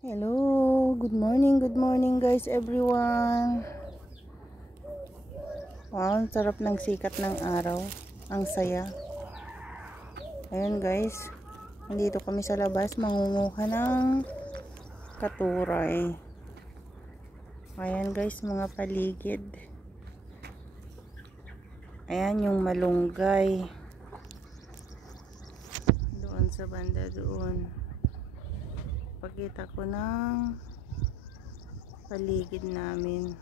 Hello, good morning guys everyone. Wow, ang sarap ng sikat ng araw. Ang saya. Ayun guys, nandito kami sa labas mangunguha ng katuray. Ayan guys, mga paligid. Ayan yung malunggay. Doon sa banda doon. Pakita ko ng paligid namin.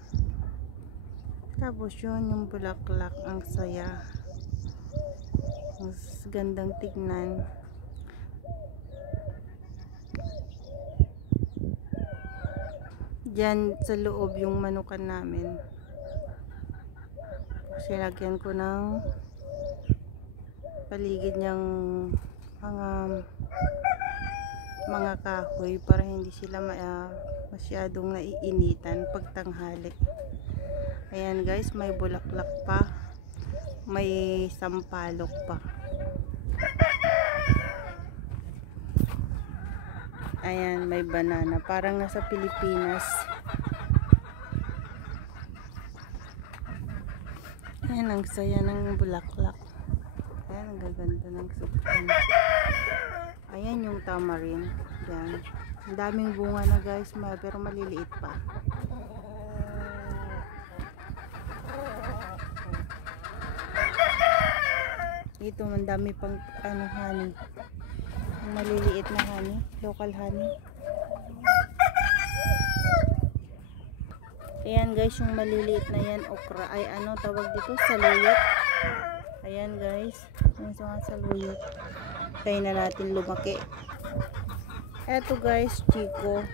Tapos yun yung bulaklak, ang saya. Ang gandang tignan. Diyan sa loob yung manukan namin. Sinagyan ko ng paligid niyang mga kahoy para hindi sila masyadong naiinitan pag tanghali. Ayan guys, may bulaklak pa, may sampalok pa. Ayan, may banana, parang nasa Pilipinas. Ayan, ang saya ng bulaklak. Ayan, ang gaganda ng suktan. Ayan yung tamarin. Yan. Ang daming bunga na guys, pero maliliit pa. Ito, ang dami pang honey. Ang maliliit na honey, local honey. Ayan guys, yung maliliit na yan, okra. Ay, tawag dito? Saluyot. Ayan guys, yung saluyot. Kaya na natin lumaki. Eto guys, chiko.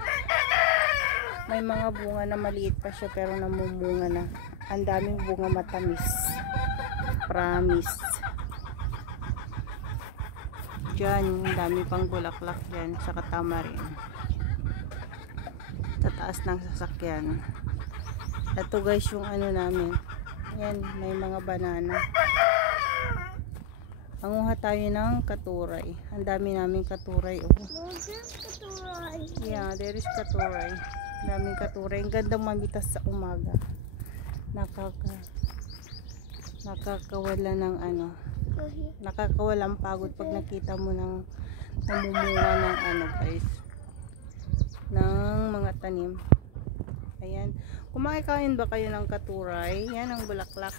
May mga bunga na maliit pa siya pero namumunga na. Ang daming bunga matamis. Promise. Diyan, ang dami pang bulaklak dyan sa katamarin. Sa taas ng sasakyan. Eto guys, yung namin. Yan, may mga banana. Manguha tayo ng katuray. Ang dami namin katuray. Oh. Yeah, there is katuray. Ang daming katuray. Ang gandang mamitas sa umaga. Nakakawala ng nakakawalang pagod pag nakita mo ng namumunga ng guys. Ng mga tanim. Ayan. Kumakain ba kayo ng katuray? Yan ang bulaklak.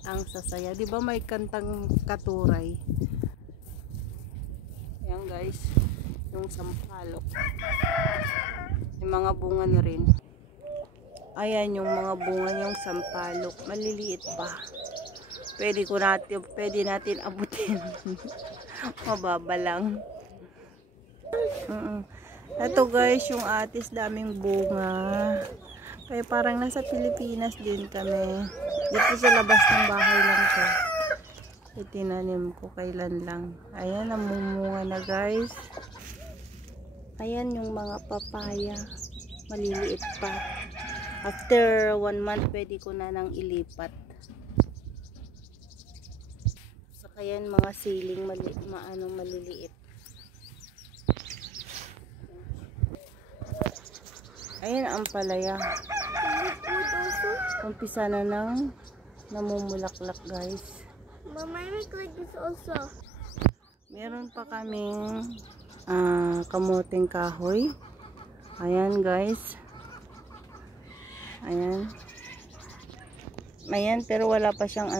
Ang sasaya. Di ba may kantang katuray? Ayan guys. Yung sampalok. Yung mga bunga na rin. Ayan yung mga bunga yung sampalok. Maliliit pa. Pwede natin abutin. Mababa lang. Ito guys, yung atis daming bunga. Kaya parang nasa Pilipinas din kami. Dito sa labas ng bahay lang to. Itinanim ko kailan lang. Ayan, namumunga na guys. Ayan yung mga papaya. Maliliit pa. After 1 month, pwede ko na nang ilipat. Saka yan mga siling maliliit. Ayan ang palaya. Umpisa na ng namumulaklak guys. Mama, I make like this also. Meron pa kaming kamuting kahoy. Ayan guys. Ayan. Ayan, pero wala pa siyang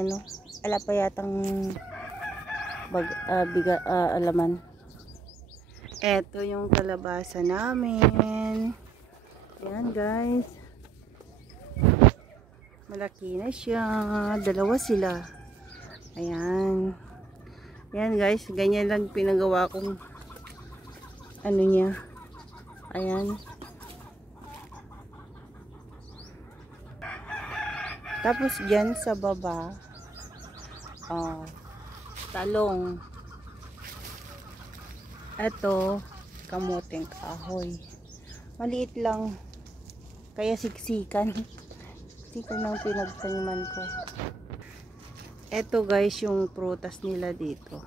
wala pa yatang alaman. Eto yung kalabasa namin. Ayan guys. Malaki na siya. Dalawa sila. Ayan. Ayan guys. Ganyan lang pinagawa kong niya. Ayan. Tapos dyan sa baba. Talong. Ito. Kamuting kahoy. Maliit lang. Kaya siksikan. Siksikan ng pinagtaniman ko. Eto guys yung prutas nila dito.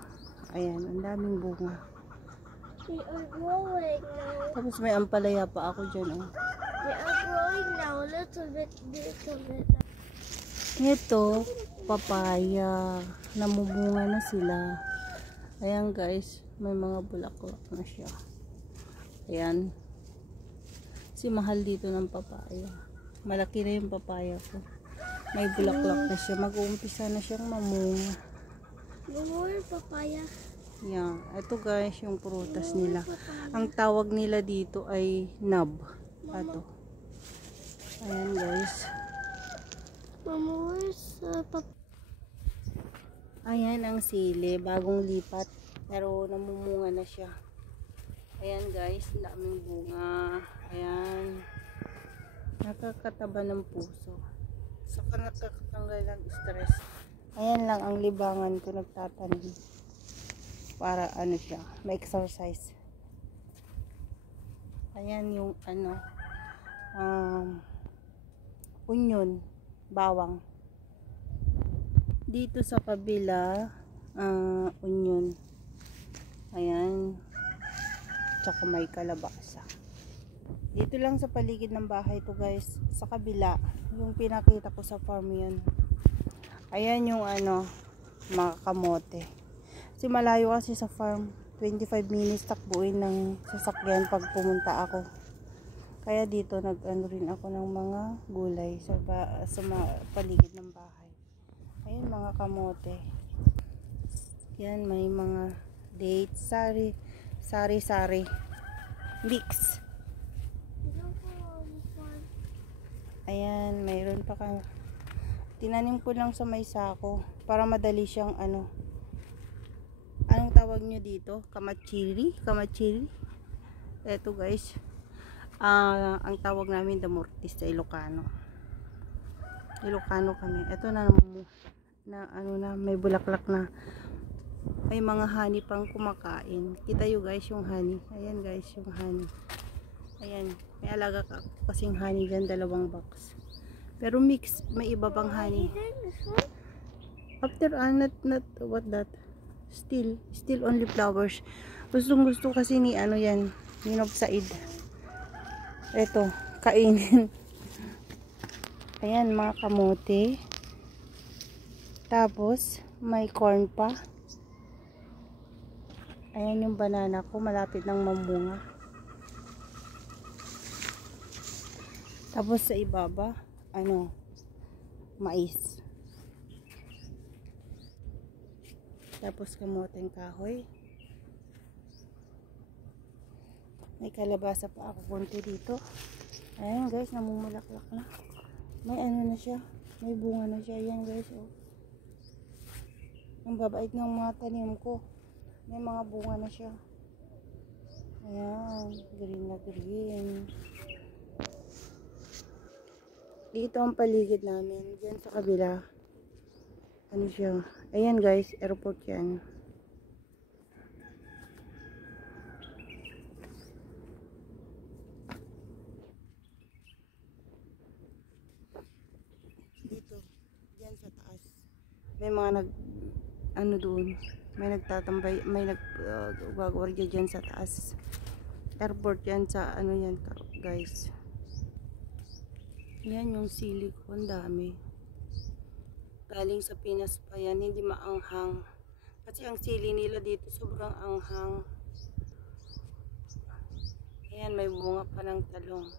Ayan, ang daming bunga. They are growing now. Tapos may ampalaya pa ako dyan, oh. They are growing now. Little bit, little bit. Ito, papaya. Namumunga na sila. Ayan guys, may mga bulaklak na siya. Ayan. Si mahal dito ng papaya. Malaki na yung papaya ko. May bulaklak na siya. Mag-uumpisa na siyang mamunga. More papaya. Yan. Ito guys, yung prutas nila. Ang tawag nila dito ay nab. Ito. Ayan guys. Mama, where's papaya? Ayan ang sili. Bagong lipat. Pero namumunga na siya. Ayan guys, daming bunga. Ayan. Nakakataba ng puso. Saka nakakatanggal ng stress. Ayan lang ang libangan ko, nagtatanim. Para ano siya, may exercise. Ayan yung ano, onion, bawang. Dito sa kabila, onion. Ayan. Tsaka may kalabasa. Dito lang sa paligid ng bahay to guys. Sa kabila, yung pinakita ko sa farm yun. Ayan yung ano, mga kamote. Kasi malayo kasi sa farm. 25 minutes takbuin ng sasakyan pag pumunta ako. Kaya dito nag-ano rin ako ng mga gulay sa paligid ng bahay. Ayan mga kamote. Yan, may mga dates, sari-sari mix. Ayan, mayroon pa ka. Tinanim ko lang sa may sako para madali siyang ano. Anong tawag nyo dito? Kamachiri? Kamachiri? Eto guys. Ang tawag namin damortis sa Ilocano. Ilocano kami. Eto na ano na, may bulaklak na. May mga honey pang kumakain. Kita nyo guys yung honey. Ayan guys yung honey. Ayan. May alaga ka kasing honey dyan. 2 box. Pero mix. May iba pang honey. After not what that. Still only flowers. Gusto kasi ni ano yan. Ni Said. Eto. Kainin. Ayan mga kamote. Tapos may corn pa. Ayan yung banana ko. Malapit ng mamunga. Tapos sa ibaba, ano, mais. Tapos kamoteng kahoy. May kalabasa pa ako konti dito. Ayan guys, namumulaklak na. May ano na siya. May bunga na siya. Ayan guys, oh. Ang babait ng mga tanim ko. May mga bunga na siya. Ayan, green na green. Dito ang paligid namin. Diyan sa kabila. Ano siya? Ayan guys, airport yan. Dito. Diyan sa taas. May mga ano doon. May nagtatambay. May gagawardya dyan sa taas. Airport yan sa ano yan guys. Yan yung sili ko. Ang dami. Galing sa Pinas pa yan. Hindi maanghang. Kasi ang sili nila dito sobrang anghang. Ayan, may bunga pa ng talong.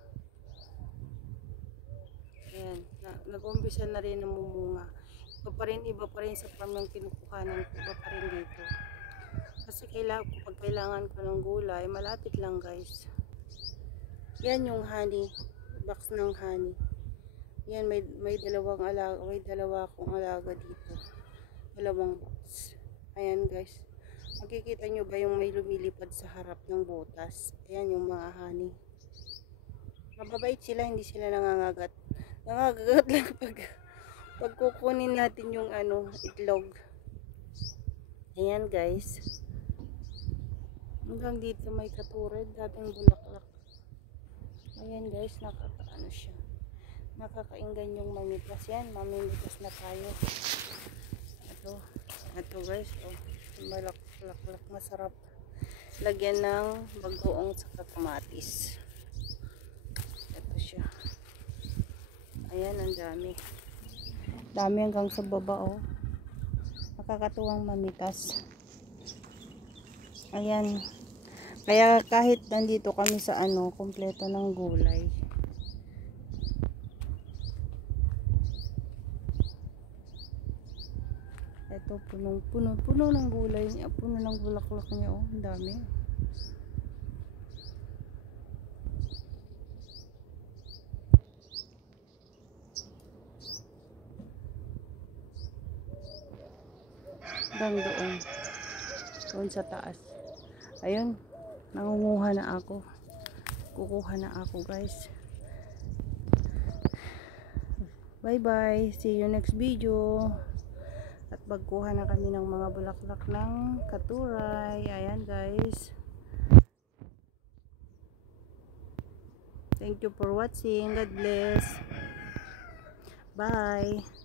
Ayan. Nag-umpisa na rin namumunga. Iba pa rin sa farm yung kinukuhanan ko. Iba pa rin dito. Kasi pag kailangan ko ng gulay, malapit lang guys. Yan yung honey. Box ng honey. Yan, may dalawang alaga, may dalawa akong alaga dito. 2 box. Ayan guys. Makikita nyo ba yung may lumilipad sa harap ng butas? Ayan yung mga honey. Mababait sila, hindi sila nangangagat. Nangangagat lang pag kukunin natin yung ano, itlog. Ayan guys. Hanggang dito may katured, dating bulaklak. Ayan guys, nakakaano siya. Nakakainggan yung mamitas yan. Mamimitas na tayo. Ito guys, oh, malaklak, masarap. lagyan ng bagoong sa kamatis. Ito siya. Ayan, ang dami. Dami hanggang sa baba, oh. Nakakatuwang mamitas. Ayan. Kaya kahit nandito kami sa kompleto ng gulay. Ito, puno ng gulay niya. Puno ng bulaklak niya, oh. Ang dami. Doon. Doon sa taas. Ayun. Nangunguha na ako. Kukuha na ako, guys. Bye-bye. See you next video. At magkuha na kami ng mga bulaklak ng katuray. Ayan, guys. Thank you for watching. God bless. Bye.